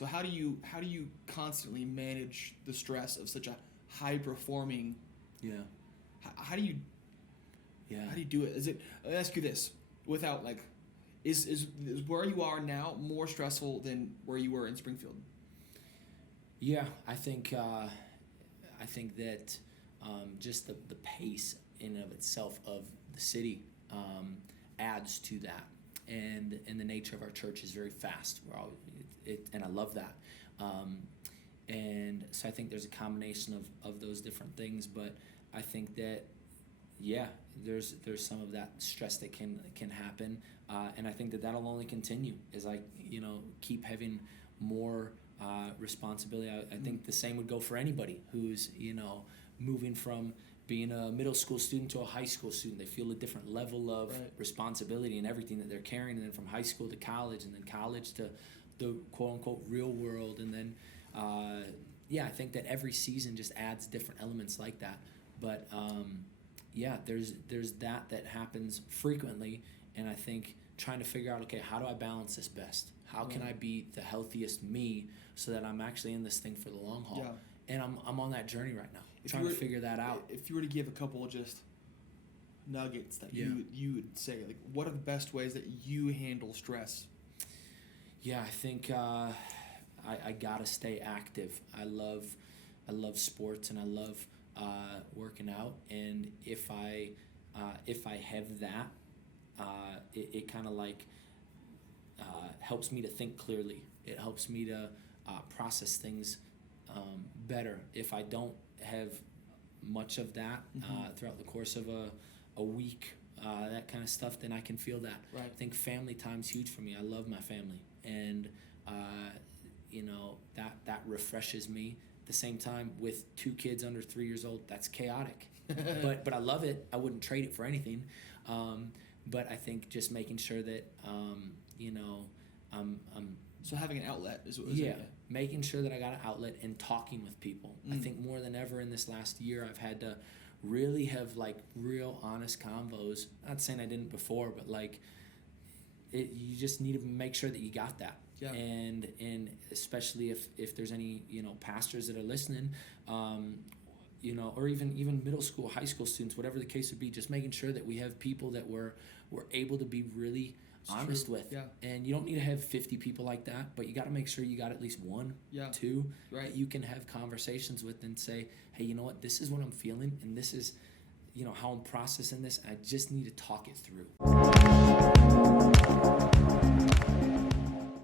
So how do you constantly manage the stress of such a high performing? Yeah. How do you Yeah. how do you do it? Is it? Let me ask you this: without like, is where you are now more stressful than where you were in Springfield? Yeah, I think that just the pace in and of itself of the city adds to that, and the nature of our church is very fast. And I love that, um, and so I think there's a combination of those different things. But I think that yeah, there's some of that stress that can happen, and I think that that'll only continue as I keep having more responsibility. I think the same would go for anybody who's moving from being a middle school student to a high school student. They feel a different level of Right. responsibility and everything that they're carrying, and then from high school to college, and then college to the quote unquote real world, and then I think that every season just adds different elements like that. But yeah, there's that happens frequently, and I think trying to figure out, okay, how do I balance this best? How can I be the healthiest me so that I'm actually in this thing for the long haul? Yeah. And I'm on that journey right now, If trying you to were- figure that out. If you were to give a couple of just nuggets that Yeah. you would say, like, what are the best ways that you handle stress? Yeah, I think I gotta stay active. I love sports, and I love working out. And if I have that, it kind of like helps me to think clearly. It helps me to process things better. If I don't have much of that throughout the course of a week, that kind of stuff, then I can feel that. Right. I think family time's huge for me. I love my family, and that refreshes me. At the same time, with 2 kids under 3 years old, that's chaotic, but I love it. I wouldn't trade it for anything. But I think just making sure that I'm So having an outlet is making sure that I got an outlet and talking with people. I think more than ever in this last year, I've had to really have like real honest convos. Not saying I didn't before, but like you just need to make sure that you got that. Yeah. And especially if there's any pastors that are listening, or even middle school, high school students, whatever the case would be, just making sure that we have people that we're able to be really honest with. Yeah. And you don't need to have 50 people like that, but you got to make sure you got at least 1, Yeah. 2 Right. that you can have conversations with and say, hey, you know what, this is what I'm feeling, and this is how I'm processing this. I just need to talk it through.